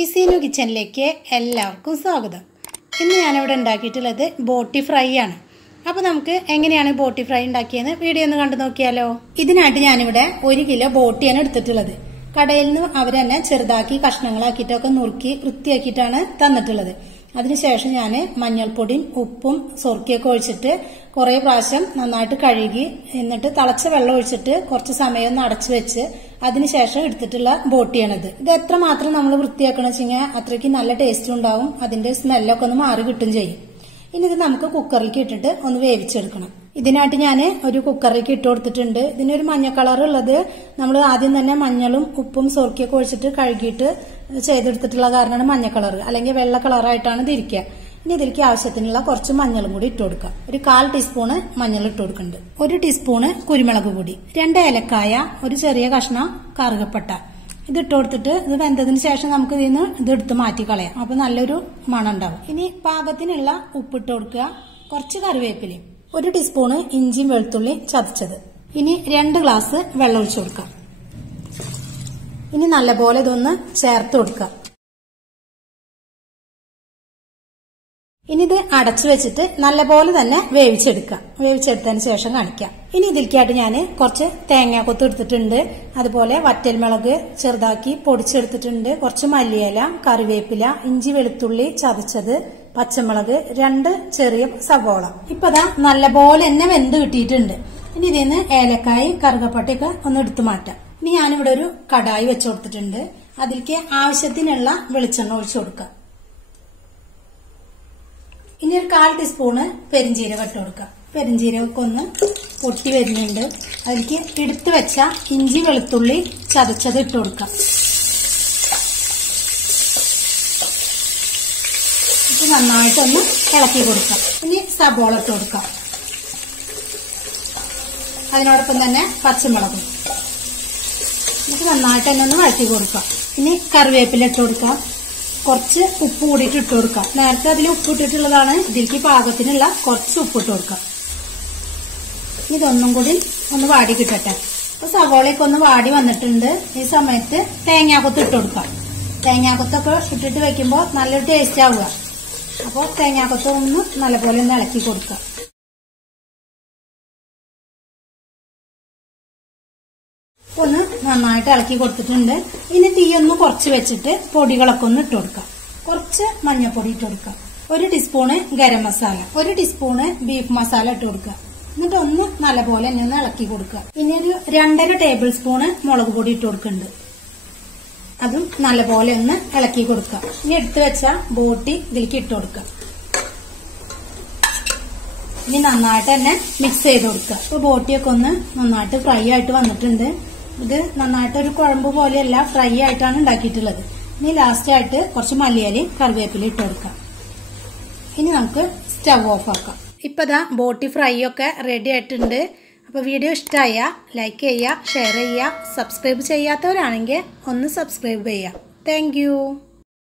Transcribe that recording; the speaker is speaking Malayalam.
ഈസീനു കിച്ചണിലേക്ക് എല്ലാവർക്കും സ്വാഗതം. ഇന്ന് ഞാനിവിടെ ഉണ്ടാക്കിയിട്ടുള്ളത് ബോട്ടി ഫ്രൈ ആണ്. അപ്പോൾ നമുക്ക് എങ്ങനെയാണ് ബോട്ടി ഫ്രൈ ഉണ്ടാക്കിയെന്ന് വീഡിയോ ഒന്ന് കണ്ടു നോക്കിയാലോ. ഇതിനായിട്ട് ഞാനിവിടെ 1 കിലോ ബോട്ടിയാണ് എടുത്തിട്ടുള്ളത്. കടയിൽ നിന്ന് അവർ തന്നെ ചെറുതാക്കി കഷ്ണങ്ങളാക്കിയിട്ടൊക്കെ നുറുക്കി വൃത്തിയാക്കിയിട്ടാണ് തന്നിട്ടുള്ളത്. അതിനുശേഷം ഞാൻ മഞ്ഞൾപ്പൊടിയും ഉപ്പും സൊർക്കിയൊക്കെ ഒഴിച്ചിട്ട് കുറേ പ്രാവശ്യം നന്നായിട്ട് കഴുകി എന്നിട്ട് തിളച്ച വെള്ളം ഒഴിച്ചിട്ട് കുറച്ച് സമയം ഒന്ന് അടച്ചു വെച്ച് അതിനുശേഷം എടുത്തിട്ടുള്ള ബോട്ടിയാണിത്. ഇത് എത്രമാത്രം നമ്മൾ വൃത്തിയാക്കണം വെച്ചാൽ അത്രയ്ക്ക് നല്ല ടേസ്റ്റ് ഉണ്ടാവും. അതിന്റെ സ്മെല്ലൊക്കെ ഒന്ന് മാറി കിട്ടും ചെയ്യും. ഇനി ഇത് നമുക്ക് കുക്കറിലേക്ക് ഇട്ടിട്ട് ഒന്ന് വേവിച്ചെടുക്കണം. ഇതിനായിട്ട് ഞാൻ ഒരു കുക്കറിലേക്ക് ഇട്ട് കൊടുത്തിട്ടുണ്ട്. ഇതിനൊരു മഞ്ഞ കളർ ഉള്ളത് നമ്മൾ ആദ്യം തന്നെ മഞ്ഞളും ഉപ്പും സോർക്കിയൊക്കെ ഒഴിച്ചിട്ട് കഴുകിയിട്ട് ചെയ്തെടുത്തിട്ടുള്ള കാരണമാണ് മഞ്ഞ കളർ, അല്ലെങ്കിൽ വെള്ള കളറായിട്ടാണ് ഇതിരിക്കുക. ഇനി ഇതിലേക്ക് ആവശ്യത്തിനുള്ള കുറച്ച് മഞ്ഞളും കൂടി ഇട്ട് കൊടുക്കാം. ഒരു 1/4 ടീസ്പൂണ് മഞ്ഞൾ ഇട്ട് കൊടുക്കുന്നുണ്ട്. 1 ടീസ്പൂണ് കുരുമുളക് പൊടി, 2 ഏലക്കായ, ഒരു ചെറിയ കഷ്ണം കറുകപ്പട്ട ഇത് ഇട്ട് കൊടുത്തിട്ട് ഇത് വെന്തതിന് ശേഷം നമുക്ക് ഇതിന്ന് ഇതെടുത്ത് മാറ്റി കളയാം. അപ്പൊ നല്ലൊരു മണം ഉണ്ടാവും. ഇനി പാകത്തിനുള്ള ഉപ്പിട്ട് കൊടുക്കുക, കുറച്ച് കറിവേപ്പിലയും, 1 ടീസ്പൂണ് ഇഞ്ചിയും വെളുത്തുള്ളി ചതച്ചത്. ഇനി 2 ഗ്ലാസ് വെള്ളം ഒഴിച്ചു കൊടുക്കാം. ഇനി നല്ലപോലെ ഇതൊന്ന് ചേർത്ത് കൊടുക്കുക. ഇനി ഇത് അടച്ചു വെച്ചിട്ട് നല്ലപോലെ തന്നെ വേവിച്ചെടുക്കുക. വേവിച്ചെടുത്തതിന് ശേഷം കാണിക്കാം. ഇനി ഇതിലേക്കായിട്ട് ഞാൻ കുറച്ച് തേങ്ങാക്കൊത്ത് എടുത്തിട്ടുണ്ട്. അതുപോലെ വറ്റൽമുളക് ചെറുതാക്കി പൊടിച്ചെടുത്തിട്ടുണ്ട്. കുറച്ച് മല്ലിയില, കറിവേപ്പില, ഇഞ്ചി വെളുത്തുള്ളി ചതച്ചത്, പച്ചമുളക്, 2 ചെറിയ സവോള. ഇപ്പതാ നല്ലപോലെ തന്നെ വെന്ത് കിട്ടിയിട്ടുണ്ട്. ഇനി ഇതിന്ന് ഏലക്കായും കറുകപ്പട്ടയൊക്കെ ഒന്ന് എടുത്തു മാറ്റാം. ഇനി ഞാനിവിടെ ഒരു കടായി വെച്ചു കൊടുത്തിട്ടുണ്ട്. അതിലേക്ക് ആവശ്യത്തിനുള്ള വെളിച്ചെണ്ണ ഒഴിച്ചു കൊടുക്കുക. ഇനി ഒരു 1/4 ടീസ്പൂണ് പെരിഞ്ജീരകം ഇട്ട് കൊടുക്കുക. പെരിഞ്ജീരകമൊക്കെ ഒന്ന് പൊട്ടി വരുന്നുണ്ട്. അതിലേക്ക് എടുത്തു വെച്ച ഇഞ്ചി വെളുത്തുള്ളി ചതച്ചത് ഇട്ട് കൊടുക്കുക. ഇത് നന്നായിട്ടൊന്ന് ഇളക്കി കൊടുക്കാം. ഇനി സബോള ഇട്ട് കൊടുക്കാം. അതിനോടൊപ്പം തന്നെ പച്ചമുളകും ഇത് നന്നായിട്ട് തന്നെ ഒന്ന് വഴറ്റി കൊടുക്കാം. ഇനി കറിവേപ്പില ഇട്ട് കൊടുക്കാം. കുറച്ച് ഉപ്പ് കൂടിയിട്ട് ഇട്ട് കൊടുക്കാം. നേരത്തെ അതിൽ ഉപ്പ് ഇട്ടിട്ടുള്ളതാണ്. ഇതിലേക്ക് പാകത്തിനുള്ള കുറച്ച് ഉപ്പ് ഇട്ട് കൊടുക്കാം. ഇതൊന്നും കൂടി ഒന്ന് വാടി കിട്ടട്ടെ. അപ്പൊ സവോളയൊക്കെ ഒന്ന് വാടി വന്നിട്ടുണ്ട്. ഈ സമയത്ത് തേങ്ങാക്കൊത്ത് ഇട്ട് കൊടുക്കാം. തേങ്ങാക്കൊത്തൊക്കെ ഇട്ടിട്ട് വെക്കുമ്പോൾ നല്ലൊരു ടേസ്റ്റ് ആവുക. അപ്പോൾ തേങ്ങാക്കൊത്ത് ഒന്ന് നല്ലപോലെ ഒന്ന് ഇളക്കി കൊടുക്കാം. ഒന്ന് നന്നായിട്ട് ഇളക്കി കൊടുത്തിട്ടുണ്ട്. ഇനി തീയൊന്ന് കുറച്ച് വെച്ചിട്ട് പൊടികളൊക്കെ ഒന്ന് ഇട്ട് കൊടുക്കാം. കുറച്ച് മഞ്ഞൾപ്പൊടി ഇട്ട് കൊടുക്കാം. 1 teaspoon garam masala, 1 teaspoon beef masala ഇട്ട് കൊടുക്കുക. എന്നിട്ട് ഒന്ന് നല്ലപോലെ തന്നെ ഒന്ന് ഇളക്കി കൊടുക്കുക. ഇനി ഒരു 2.5 ടേബിൾ സ്പൂണ് മുളക് പൊടി ഇട്ട് കൊടുക്കുന്നുണ്ട്. അതും നല്ലപോലെ ഒന്ന് ഇളക്കി കൊടുക്കുക. ഇനി എടുത്തു വെച്ച ബോട്ടി ഇതിലേക്ക് ഇട്ട് കൊടുക്കുക. ഇനി നന്നായിട്ട് തന്നെ മിക്സ് ചെയ്ത് കൊടുക്കുക. ഇപ്പൊ ബോട്ടിയൊക്കെ ഒന്ന് നന്നായിട്ട് ഫ്രൈ ആയിട്ട് വന്നിട്ടുണ്ട്. ഇത് നന്നായിട്ട് ഒരു കുഴമ്പ് പോലെയല്ല, ഫ്രൈ ആയിട്ടാണ് ഉണ്ടാക്കിയിട്ടുള്ളത്. ഇനി ലാസ്റ്റ് ആയിട്ട് കുറച്ച് മല്ലിയിലയും കറിവേപ്പിലയും ഇട്ട് കൊടുക്കാം. ഇനി നമുക്ക് സ്റ്റവ് ഓഫ് ആക്കാം. ഇപ്പൊ ദാ ബോട്ടി ഫ്രൈ ഒക്കെ റെഡി ആയിട്ടുണ്ട്. അപ്പൊ വീഡിയോ ഇഷ്ടമായ ലൈക്ക് ചെയ്യുക, ഷെയർ ചെയ്യുക, സബ്സ്ക്രൈബ് ചെയ്യാത്തവരാണെങ്കിൽ ഒന്ന് സബ്സ്ക്രൈബ് ചെയ്യുക. Thank you.